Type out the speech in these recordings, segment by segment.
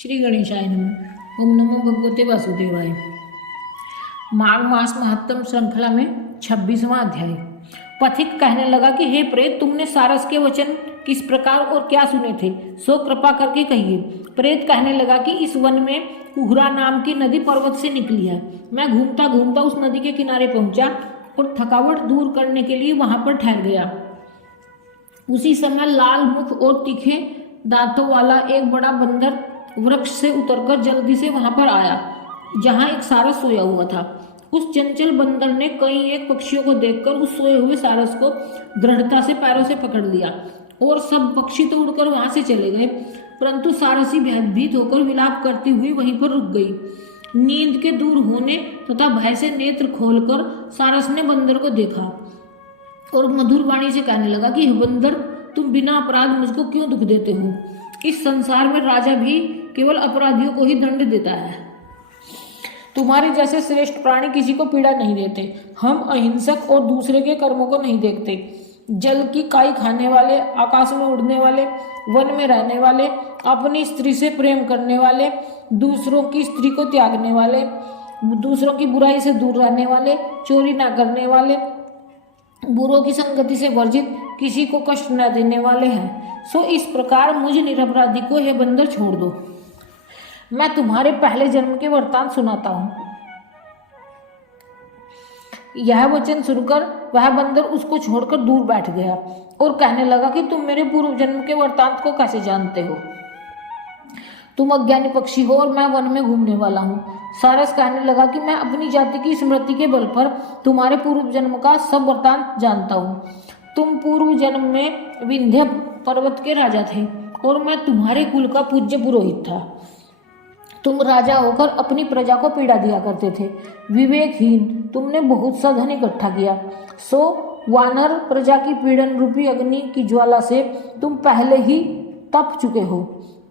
श्री गणेशाय नमः। ओम नमो भगवते वासुदेवाय। माघ मास महात्म श्रृंखला में 26वां अध्याय। पथिक कहने लगा कि हे प्रेत, तुमने सारस के वचन किस प्रकार और क्या सुने थे, सो कृपा करके कहिए। प्रेत कहने लगा कि इस वन में कुहरा नाम की नदी पर्वत से निकली है। मैं घूमता घूमता उस नदी के किनारे पहुंचा और थकावट दूर करने के लिए वहां पर ठहर गया। उसी समय लाल मुख और तीखे दांतों वाला एक बड़ा बंदर वृक्ष से उतरकर जल्दी से वहां पर आया जहां एक सारस सोया हुआ था। उस चंचल बंदर ने कई एक पक्षियों को देखकर उस सोए हुए सारस को दृढ़ता से पैरों से पकड़ लिया और सब पक्षी तो उड़कर वहां से चले गए, परंतु सारसी भयभीत होकर विलाप करती हुई वहीं पर रुक गई। नींद के दूर होने तथा भय से नेत्र खोलकर सारस ने बंदर को देखा और मधुर वाणी से कहने लगा कि बंदर, तुम बिना अपराध मुझको क्यों दुख देते हो? इस संसार में राजा भी केवल अपराधियों को ही दंड देता है। तुम्हारे जैसे श्रेष्ठ प्राणी किसी को पीड़ा नहीं देते। हम अहिंसक और दूसरे के कर्मों को नहीं देखते। जल की काई खाने वाले, आकाश में उड़ने वाले, वन में रहने वाले, अपनी स्त्री से प्रेम करने वाले, दूसरों की स्त्री को त्यागने वाले, दूसरों की बुराई से दूर रहने वाले, चोरी ना करने वाले, बुरों की संगति से वर्जित, किसी को कष्ट न देने वाले हैं। सो इस प्रकार मुझ निरपराधी को हे बंदर छोड़ दो। मैं तुम्हारे पहले जन्म के वृत्तांत सुनाता हूं। यह वचन सुनकर वह बंदर उसको छोड़कर दूर बैठ गया और कहने लगा कि तुम मेरे पूर्व जन्म के वृत्तांत को कैसे जानते हो? तुम अज्ञानी पक्षी हो और मैं वन में घूमने वाला हूँ। सारस कहने लगा कि मैं अपनी जाति की स्मृति के बल पर तुम्हारे पूर्व जन्म का सब वृत्तांत जानता हूँ। तुम पूर्व जन्म में विंध्य पर्वत के राजा थे और मैं तुम्हारे कुल का पूज्य पुरोहित था। तुम राजा होकर अपनी प्रजा को पीड़ा दिया करते थे। विवेकहीन, तुमने बहुत सा धन इकट्ठा किया। सो वानर प्रजा की पीड़न रूपी अग्नि की ज्वाला से तुम पहले ही तप चुके हो।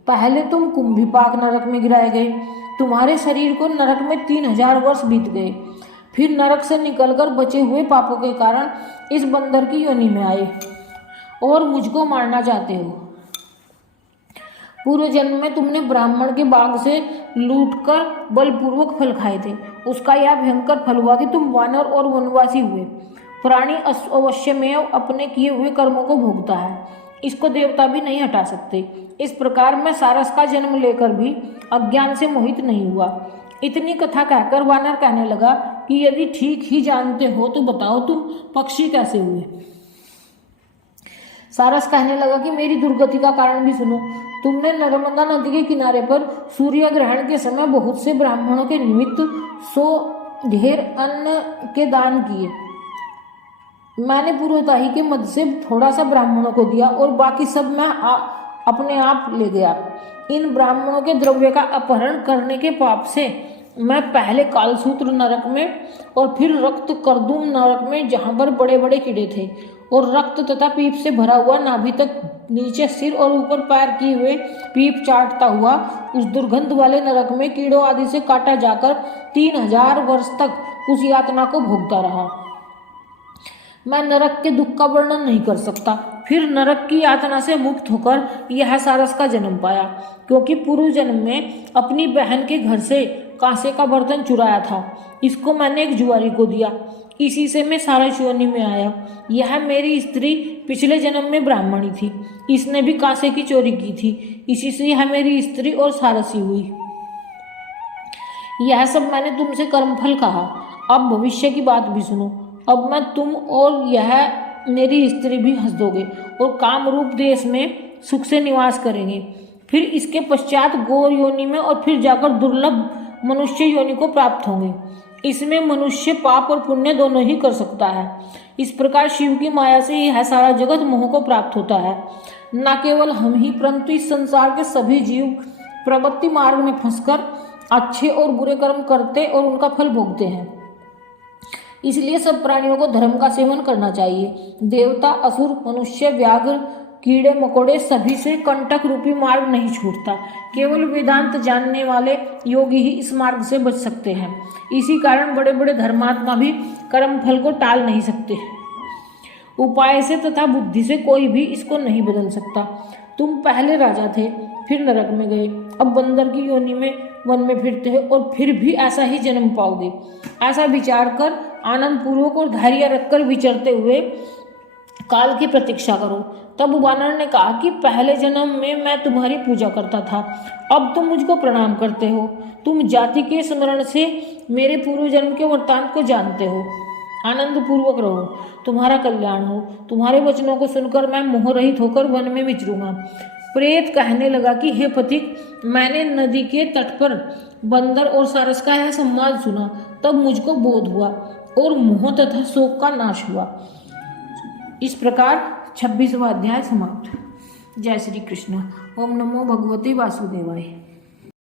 पहले तुम कुंभीपाक नरक में गिराए गए। तुम्हारे शरीर को नरक में 3000 वर्ष बीत गए। फिर नरक से निकलकर बचे हुए पापों के कारण इस बंदर की योनि में आए और मुझको मारना चाहते हो। पूर्व जन्म में तुमने ब्राह्मण के बाग से लूटकर बलपूर्वक फल खाए थे। उसका यह भयंकर फल हुआ कि तुम वानर और वनवासी हुए। प्राणी अवश्यमेव अपने किए हुए कर्मों को भोगता है, इसको देवता भी नहीं हटा सकते। इस प्रकार मैं सारस का जन्म लेकर भी अज्ञान से मोहित नहीं हुआ। इतनी कथा कहकर वानर कहने लगा कि यदि ठीक ही जानते हो तो बताओ तुम पक्षी कैसे हुए? सारस कहने लगा कि मेरी दुर्गति का कारण भी सुनो। तुमने नर्मदा नदी के किनारे पर सूर्य ग्रहण के समय बहुत से ब्राह्मणों के निमित्त 100 ढेर अन्न के दान किए। मैंने पूर्वताही के मध्य से थोड़ा सा ब्राह्मणों को दिया और बाकी सब मैं अपने आप ले गया। इन ब्राह्मणों के द्रव्य का अपहरण करने के पाप से मैं पहले कालसूत्र नरक में और फिर रक्त करदूम नरक में, जहां पर बड़े बड़े कीड़े थे और रक्त तथा पीप से भरा हुआ नाभि तक नीचे सिर और ऊपर पैर किए हुए पीप चाटता हुआ उस दुर्गंध वाले नरक में कीड़ों आदि से काटा जाकर 3000 वर्ष तक उस यातना को भोगता रहा। मैं नरक के दुख का वर्णन नहीं कर सकता। फिर नरक की यातना से मुक्त होकर यह सारस का जन्म पाया, क्योंकि पूर्व जन्म में अपनी बहन के घर से कांसे का बर्तन चुराया था। इसको मैंने एक जुआरी को दिया। इसी से मैं सारस योनि में आया। यह मेरी स्त्री पिछले जन्म में ब्राह्मणी थी। इसने भी कांसे की चोरी की थी। इसी से यह मेरी स्त्री और सारसी हुई। यह सब मैंने तुमसे कर्मफल कहा। अब भविष्य की बात भी सुनो। अब मैं, तुम और यह मेरी स्त्री भी हंस दोगे और कामरूप देश में सुख से निवास करेंगे। फिर इसके पश्चात गौर योनि में और फिर जाकर दुर्लभ मनुष्य योनि को प्राप्त होंगे। इसमें मनुष्य पाप और पुण्य दोनों ही कर सकता है। इस प्रकार शिव की माया से यह सारा जगत मोह को प्राप्त होता है। न केवल हम ही, परंतु इस संसार के सभी जीव प्रवृत्ति मार्ग में फंसकर अच्छे और बुरे कर्म करते और उनका फल भोगते हैं। इसलिए सब प्राणियों को धर्म का सेवन करना चाहिए। देवता, असुर, मनुष्य, व्याघ्र, कीड़े मकोड़े सभी से कंटक रूपी मार्ग नहीं छूटता। केवल वेदांत जानने वाले योगी ही इस मार्ग से बच सकते हैं। इसी कारण बड़े बड़े धर्मात्मा भी कर्म फल को टाल नहीं सकते। उपाय से तथा बुद्धि से कोई भी इसको नहीं बदल सकता। तुम पहले राजा थे, फिर नरक में गए, अब बंदर की योनि में वन में फिरते हैं और फिर भी ऐसा ही जन्म पाओगे। ऐसा विचार कर आनंद पूर्वक और धैर्य रखकर विचरते हुए काल की प्रतीक्षा करो। तब वानर ने कहा कि पहले जन्म में मैं तुम्हारी पूजा करता था, अब तुम मुझको प्रणाम करते हो। तुम जाति के स्मरण से मेरे पूर्व जन्म के वृत्तांत को जानते हो। आनंद पूर्वक रहो, तुम्हारा कल्याण हो। तुम्हारे वचनों को सुनकर मैं मोह रहित होकर वन में विचरूंगा। प्रेत कहने लगा कि हे पथिक, मैंने नदी के तट पर बंदर और सारस का यह संवाद सुना, तब मुझको बोध हुआ और मोह तथा शोक का नाश हुआ। इस प्रकार 26वां अध्याय समाप्त। जय श्री कृष्ण। ओम नमो भगवते वासुदेवाय।